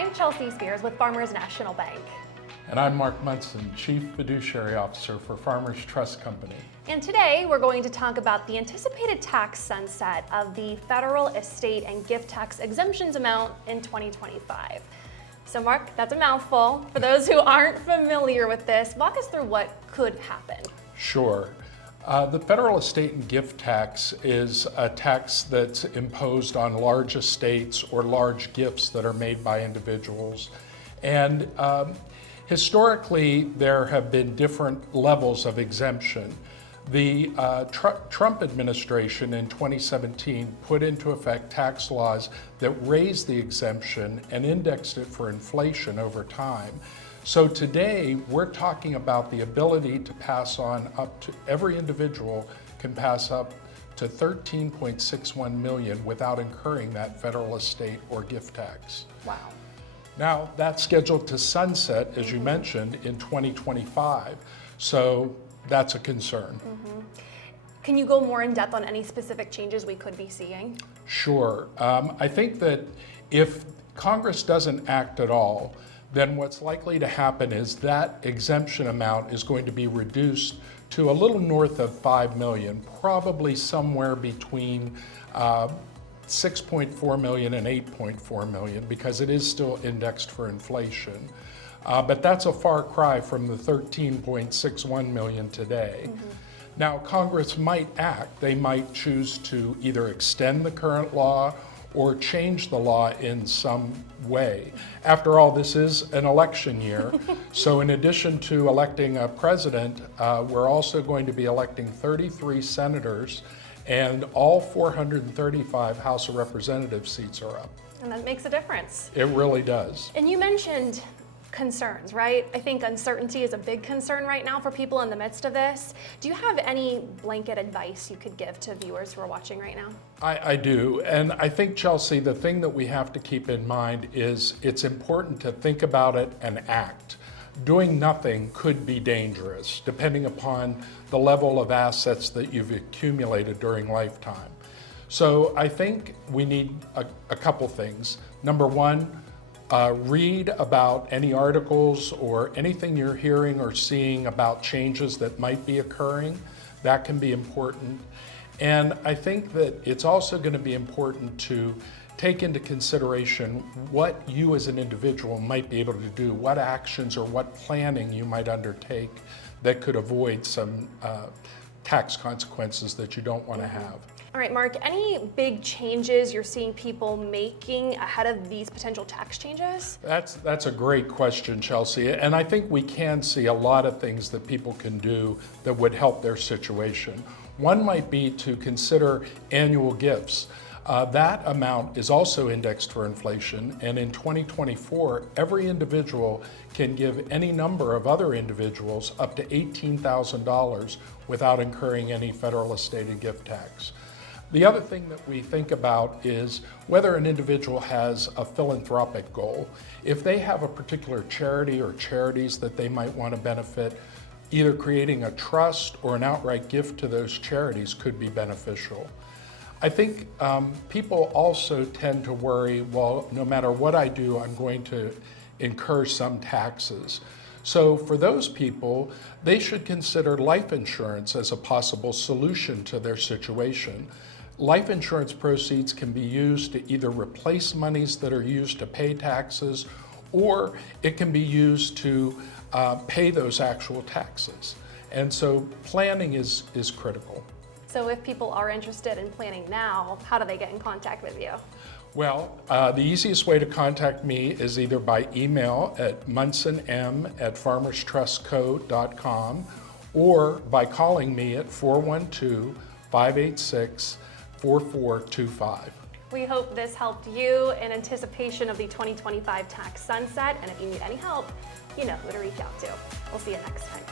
I'm Chelsea Spears with Farmers National Bank. And I'm Mark Munson, Chief Fiduciary Officer for Farmers Trust Company. And today we're going to talk about the anticipated tax sunset of the federal estate and gift tax exemptions amount in 2025. So Mark, that's a mouthful. For those who aren't familiar with this, walk us through what could happen. Sure. The federal estate and gift tax is a tax that's imposed on large estates or large gifts that are made by individuals. And historically, there have been different levels of exemption. The Trump administration in 2017 put into effect tax laws that raised the exemption and indexed it for inflation over time. So today, we're talking about the ability to pass on up to, every individual can pass up to $13.61 million without incurring that federal estate or gift tax. Wow. Now, that's scheduled to sunset, as you mentioned, in 2025. So that's a concern. Can you go more in depth on any specific changes we could be seeing? Sure. I think that if Congress doesn't act at all, then what's likely to happen is that exemption amount is going to be reduced to a little north of 5 million, probably somewhere between 6.4 million and 8.4 million, because it is still indexed for inflation. But that's a far cry from the 13.61 million today. Now, Congress might act. They might choose to either extend the current law or change the law in some way. After all, this is an election year, so in addition to electing a president, we're also going to be electing 33 senators, and all 435 House of Representatives seats are up. And that makes a difference. It really does. And you mentioned concerns, right? I think uncertainty is a big concern right now for people in the midst of this. Do you have any blanket advice you could give to viewers who are watching right now? I do, and I think, Chelsea, the thing that we have to keep in mind is it's important to think about it and act. Doing nothing could be dangerous, depending upon the level of assets that you've accumulated during lifetime. So I think we need a couple things. Number one, read about any articles or anything you're hearing or seeing about changes that might be occurring. That can be important. And I think that it's also going to be important to take into consideration what you as an individual might be able to do, what actions or what planning you might undertake that could avoid some tax consequences that you don't want to have. All right, Mark, any big changes you're seeing people making ahead of these potential tax changes? That's a great question, Chelsea. And I think we can see a lot of things that people can do that would help their situation. One might be to consider annual gifts. That amount is also indexed for inflation, and in 2024, every individual can give any number of other individuals up to $18,000 without incurring any federal estate and gift tax. The other thing that we think about is whether an individual has a philanthropic goal. If they have a particular charity or charities that they might want to benefit, either creating a trust or an outright gift to those charities could be beneficial. I think people also tend to worry, well, no matter what I do, I'm going to incur some taxes. So for those people, they should consider life insurance as a possible solution to their situation. Life insurance proceeds can be used to either replace monies that are used to pay taxes, or it can be used to pay those actual taxes. And so planning is critical. So if people are interested in planning now, how do they get in contact with you? Well, the easiest way to contact me is either by email at munsonem@farmerstrustco.com or by calling me at 412-586-4425. We hope this helped you in anticipation of the 2025 tax sunset, and if you need any help, you know who to reach out to. We'll see you next time.